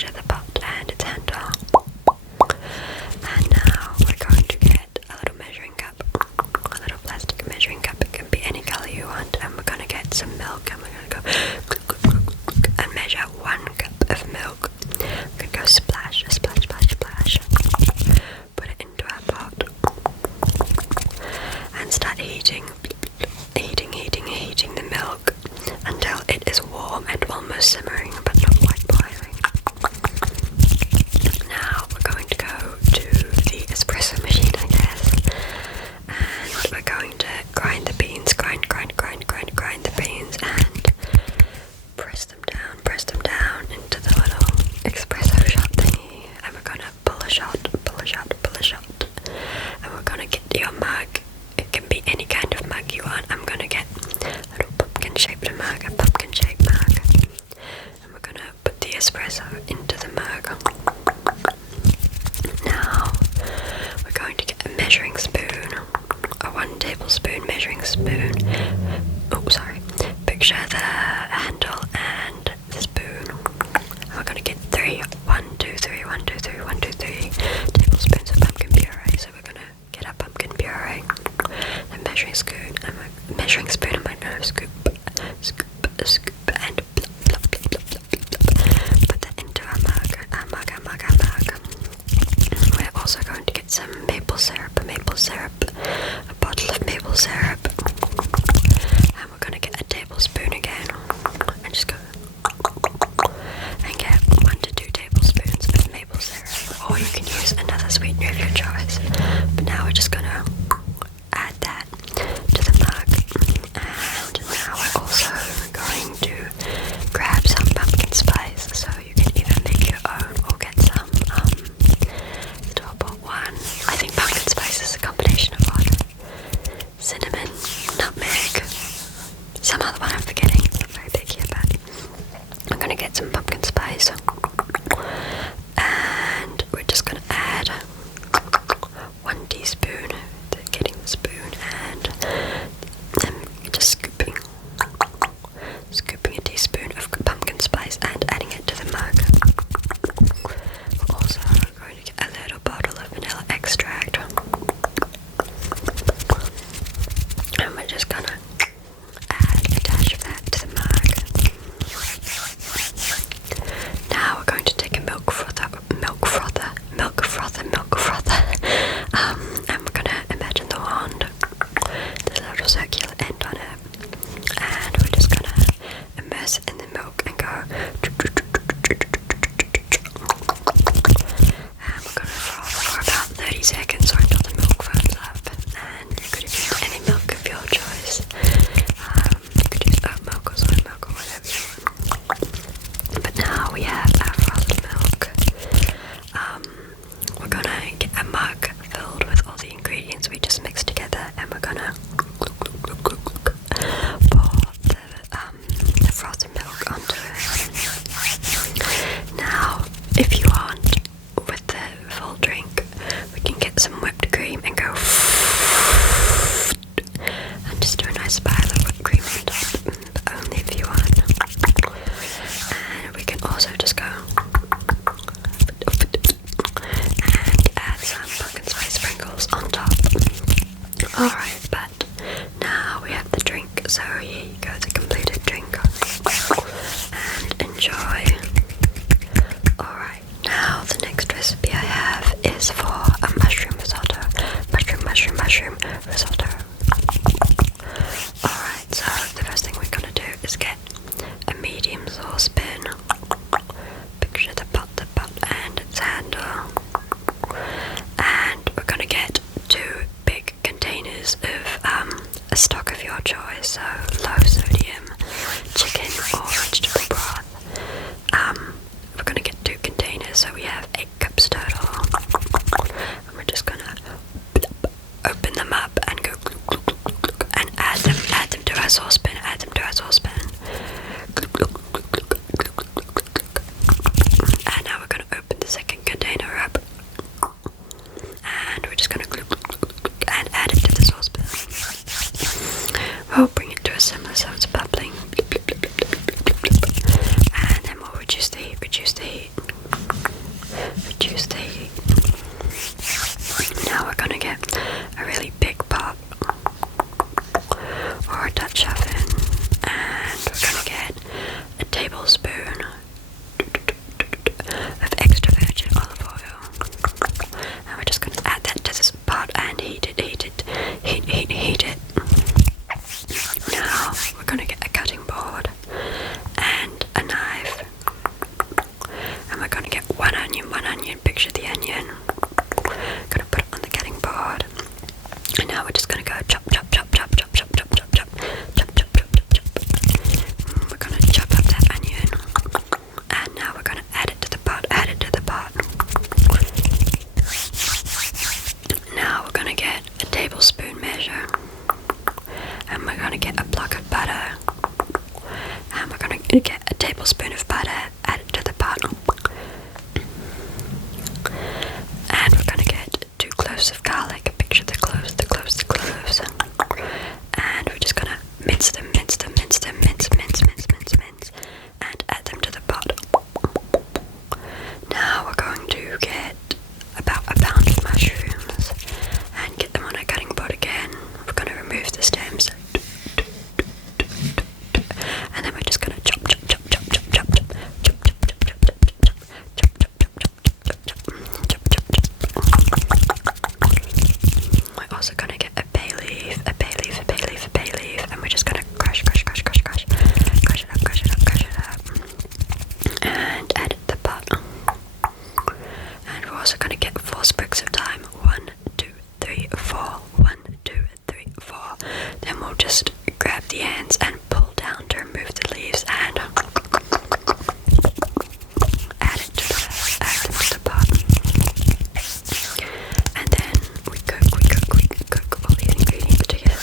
picture the pot and its handle. And now we're going to get a little measuring cup, a little plastic measuring cup. It can be any colour you want, and we're going to get some milk, and we're going to go and measure 1 cup of milk. We're going to go splash, splash, splash, splash. Put it into our pot and start heating the milk until it is warm and almost simmering, but not quite boiling. Now we're going to go to the espresso machine, I guess, and we're going to grind the beans, grind the beans, and press them down into the little espresso shot thingy, and we're going to pull a shot, and we're going to get your mug. It can be any kind of mug you want. I'm going to get a little pumpkin-shaped mug, and we're going to put the espresso into the mug. Now we're going to get a measuring spoon, a 1 tablespoon measuring spoon. Oh, sorry. Picture the handle and the spoon. We're going to get 3 tablespoons of pumpkin puree. So we're going to get our pumpkin puree, a measuring spoon, and we're going to scoop, and put that into our mug. We're also going to get some maple syrup, a bottle of maple syrup, and we're going to get a tablespoon again, and just go and get 1 to 2 tablespoons of maple syrup, or you can use another sweetener of your choice. But now we're just going to add that to the mug, and now we're also going to grab some pumpkin spice, so you can either make your own or get some store-bought one. I think pumpkin spice is a combination of what? Cinnamon, nutmeg, some other one I'm forgetting. I'm not very big here, but I'm going to get some pumpkin spice, and we're just going to add 1 teaspoon, getting the spoon, and just scooping a teaspoon of pumpkin spice and adding it to the mug. We're also going to get a little bottle of vanilla extract, and we're just gonna add a dash of that to the mug. Now we're going to take a milk frother, and we're gonna imagine the wand, the little circular end on it, and we're just gonna immerse it in the milk and go, and we're gonna froth for about 30 seconds or until the milk foams up. And you could use any milk of your choice. You could use oat milk or soy milk or whatever you want. But now we have our frothed milk. We're gonna get a mug filled with all the ingredients we just mixed together, and we're gonna pour the frothed milk onto it. Now, if you want, with the full drink, we can get some whipped cream and go and just do a nice pile of whipped cream on top, but only if you want. And we can also just go and add some pumpkin spice sprinkles on top. Alright, but now we have the drink, so here you go, the completed drink, and enjoy. Alright, now the next recipe I have is for a mushroom risotto. Mushroom risotto. Alright, so the first thing we're gonna do is get a medium saucepan. Picture the pot and its handle. And we're gonna get 2 big containers of we're gonna get one onion, picture the onion. Gonna put it on the cutting board. And now we're just gonna go chop, chop, chop, chop, chop, chop, chop, chop, chop, chop, chop, chop, chop, chop. We're gonna chop up that onion. And now we're gonna add it to the pot, Now we're gonna get a tablespoon measure. And we're gonna get a block of butter. And we're gonna get a tablespoon of butter, add it to the pot. And we're gonna get 2 cloves of garlic. Picture the cloves. And we're just gonna mince them, mince, and add them to the pot. Now we're going to get about a pound of mushrooms and get them on a cutting board again. We're gonna remove the stems. And then we're just gonna chop. We're also gonna get a bay leaf, and we're just gonna crush it up, and add it to the pot. And we're also gonna get 4 sprigs of thyme. 1, 2, 3, 4. 1, 2, 3, 4. Then we'll just grab the ends and pull down to remove the leaves and add it to the pot. And then we cook all the ingredients together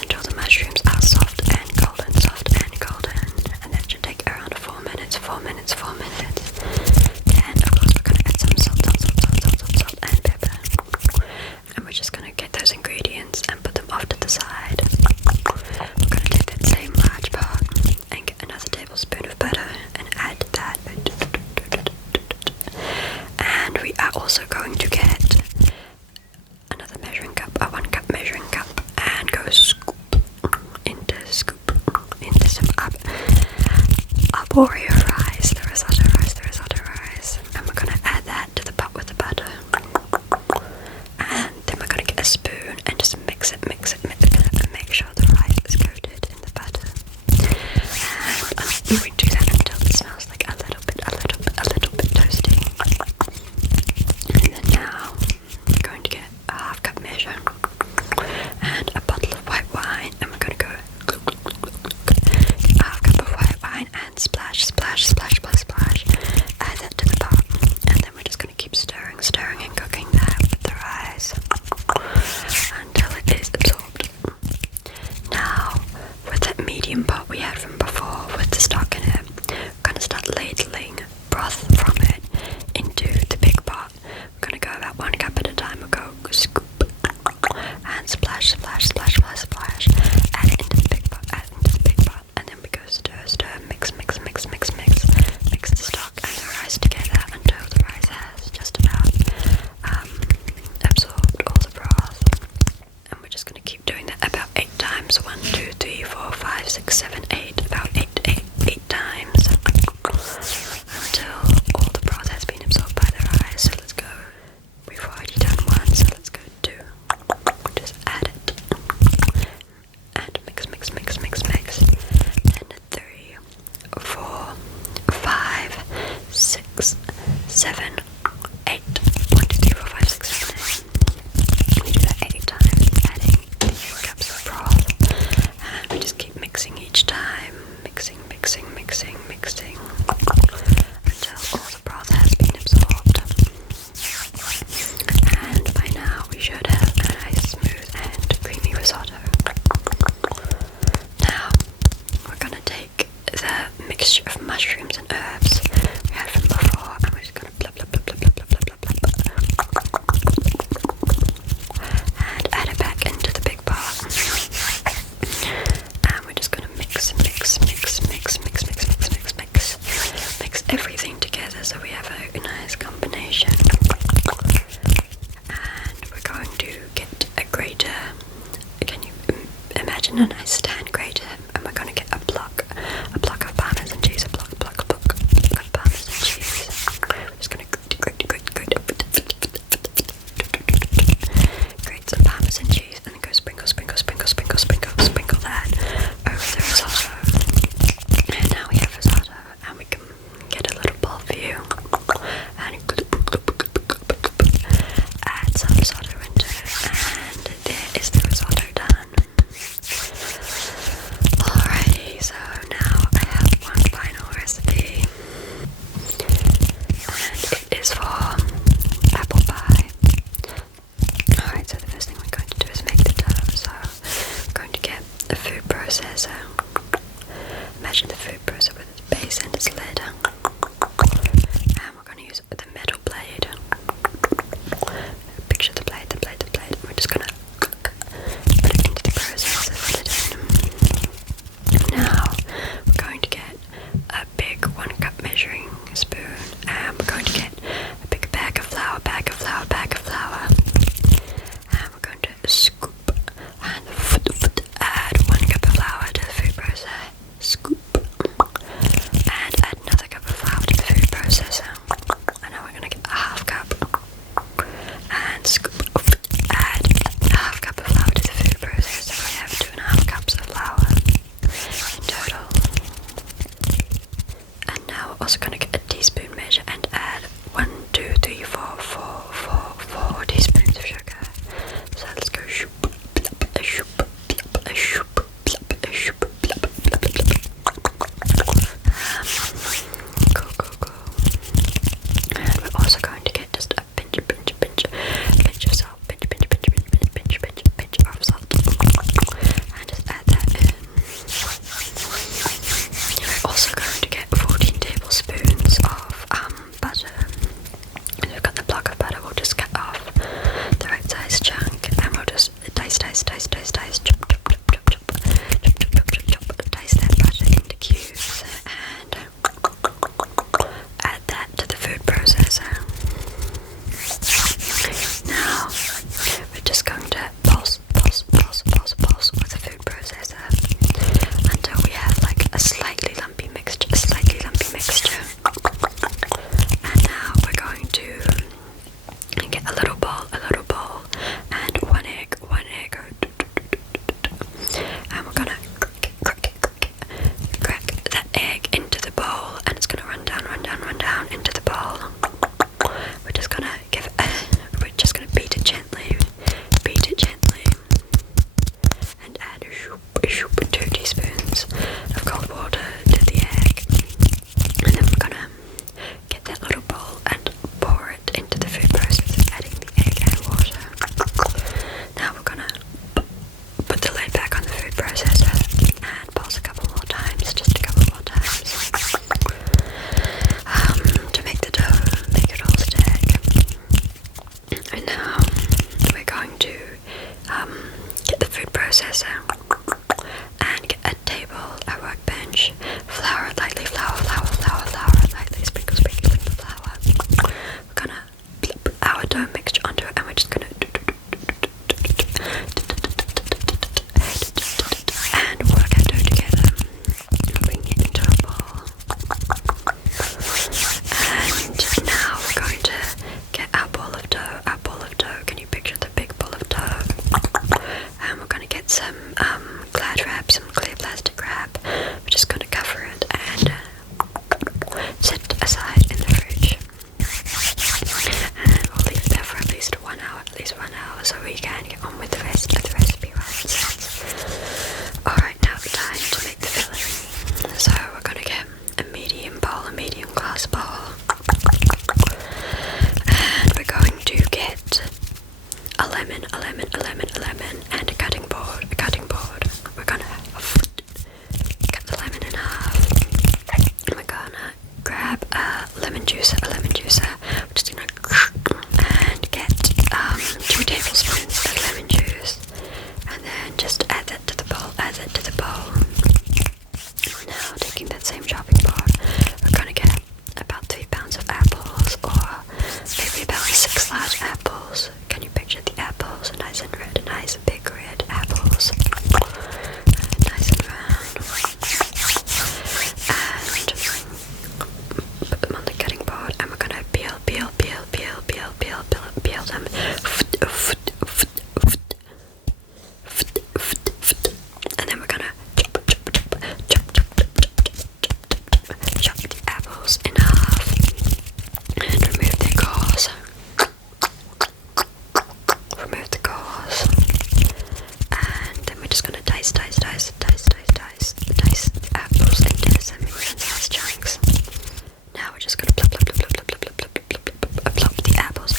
until the mushrooms are soft and golden. And that should take around 4 minutes. And of course we're gonna add some salt and pepper. And we're just gonna get those ingredients and put them off to the side. We're gonna take that same large pot and get another tablespoon of butter and add that. And we are also going to get another measuring cup, a 1 cup measuring cup, and go scoop into some arborio rice, the risotto rice. And we're gonna add that to the pot with the butter. And then we're gonna get a spoon and just mix it, and make sure the rice is coated in the butter. And we do that until it smells like a little bit toasty. And then now we're going to get a 1/2 cup measure and a bottle of white wine, and we're going to go get a 1/2 cup of white wine and splash, add that to the pot. And then we're just going to keep stirring and cooking that with the rice until it is absorbed. Now, with that medium pot we had from before with the stock in it, we're going to start ladling broth from it into the big pot. We're going to go about 1 cup at a time. We'll go scoop and splash, add it into the big pot, and then we go stir, mix the stock and the rice together until the rice has just about absorbed all the broth. And we're just going to keep doing that about 8 times. 1, 2, 3, 4, 5, 6, 7, 8. About 8 times until all the broth has been absorbed by the rice. So let's go. We've already done 1, so let's go 2. Just add it and mix. And 3, 4, 5, 6, 7, 8. 1, 2, 3, 4, 5, 6, 7, 8. We do that 8 times, adding 8 cups of broth. And we just keep mixing each time. Mixing until all the broth has been absorbed. And by now we should have a nice, smooth and creamy risotto. Now we're gonna take the mixture of mushrooms and herbs we had from before, and we're just gonna blub, and add it back into the big pot. And we're just gonna mix everything together so we have a nice combination. And we're going to get a grater. Can you imagine a nice stand grater? And we're going to get a block of Parmesan cheese, a block of Parmesan cheese. We're just going to grate some Parmesan cheese, and then go sprinkle that over the risotto. And now we have risotto, and we can get a little bowl view.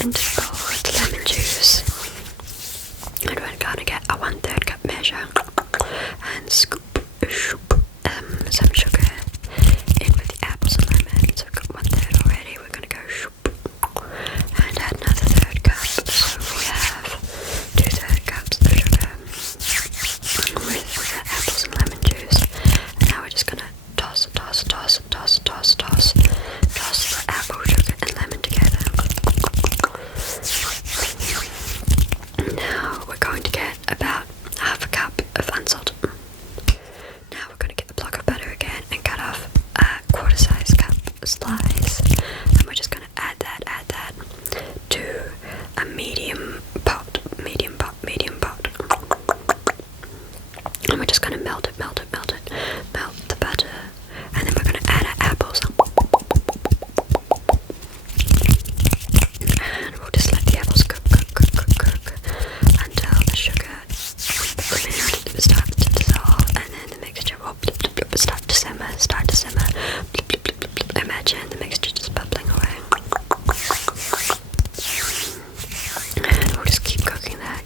into the bowl with lemon juice. And we're going to get a 1/3 cup measure and scoop some sugar in with the apples and lemon. So we've got 1/3 already. We're going to go and add another 1/3 cup. So we have 2/3 cups of sugar with the apples and lemon juice. And now we're just going to toss the apple, sugar and lemon together. Now we're going to get about 1/2 cup of unsalted. Now we're going to get the block of butter again and cut off a 1/4 size cup slice. And we're just going to add that to a medium pot. And we're just going to melt the butter. And then we're going to add our apples. And we'll just let the apples cook until the sugar starts to dissolve, and then the mixture will start to simmer. Imagine the mixture just bubbling away. And we'll just keep cooking that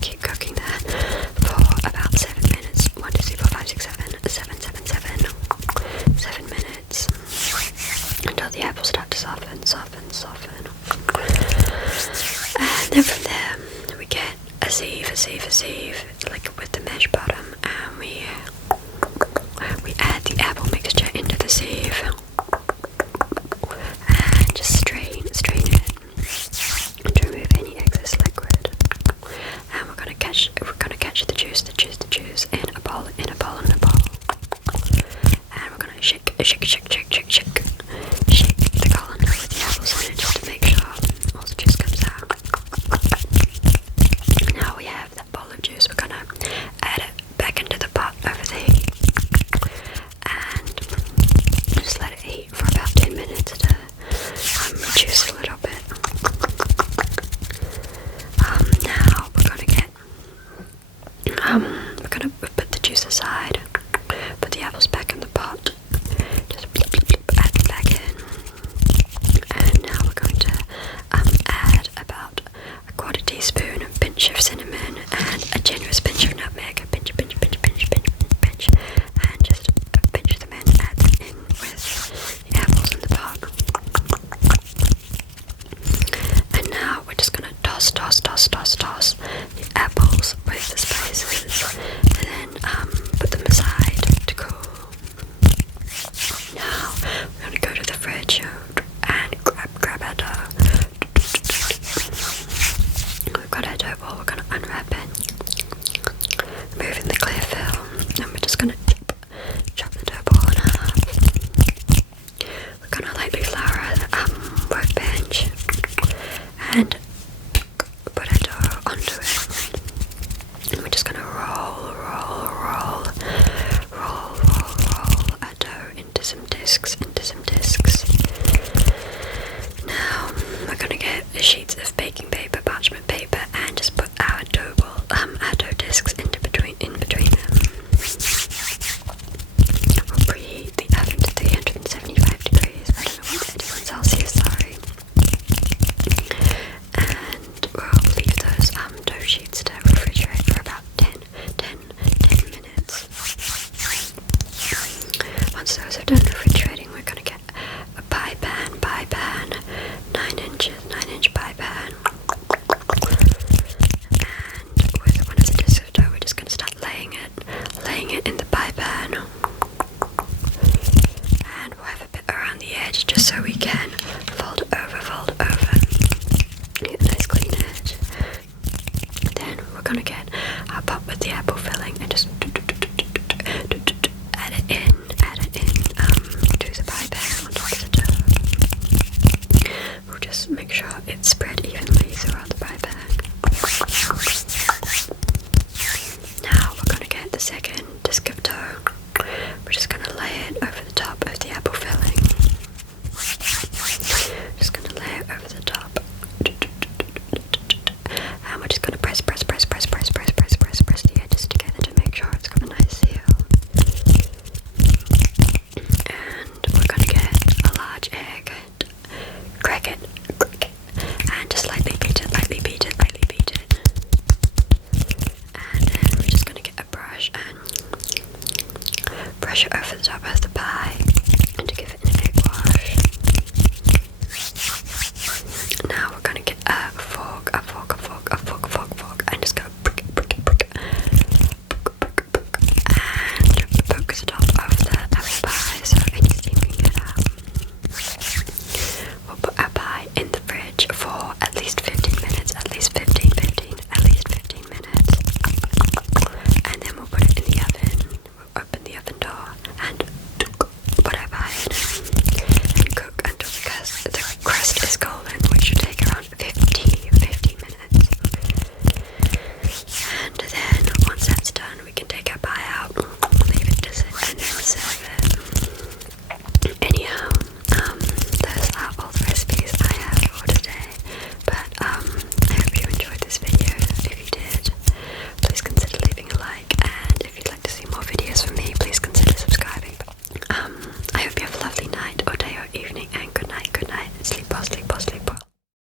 for about 7 minutes. 1, 2, 3, 4, 5, 6, 7 minutes. Until the apples start to soften. And then from there we get a sieve, like with the mesh bottom, and we add the apple mixture into the sieve and just strain it to remove any excess liquid. And we're gonna catch the juice in a bowl. And we're gonna shake the colander with the apples in it just to make sure all the juice comes out. Now we have that bowl of juice. We're gonna add it back into the pot over the heat and just let it heat for about 10 minutes to reduce a little bit. Now we're gonna put the juice aside, put the apples back in the pot, just add them back in, and now we're going to add about a 1/4 teaspoon, a pinch of cinnamon, and a generous pinch of nutmeg. Pinch, and just pinch them in, add them in with the apples in the pot. And now we're just gonna toss the apples with the spices, and then put them aside to cool. Now we're gonna go to the fridge and grab our dough. We've got our dough ball. We're gonna unwrap it, removing the clear film, and we're just gonna chop the dough ball in half. We're gonna lightly flour the workbench and put our dough onto it. And we're just gonna roll our dough into some discs. Now we're gonna get sheets of baking paper, parchment paper, and just put our dough discs in between them. We'll preheat the oven to 375 degrees. I don't know what that is in Celsius, sorry. And we'll leave those dough sheets to refrigerate for about 10 minutes. Once those are done refrigerating, we're going to get a pie pan, 9-inch pie pan. And with one of the discs of dough, we're just going to start laying it in the pie pan. And we'll have a bit around the edge just so we can fold over. Get a nice clean edge. Then we're going to get our pot with the apple filling and just add it in to the pie pan on top of the dough. We'll just make sure it's spread evenly throughout the pie pan. Now we're going to get the second disc of dough. We're just going to lay it over the top of the apple filling. Just going to lay it over the top. And we're just going to press the edges together to make sure it's got a nice seal. And we're going to get a large egg, crack it, and just much for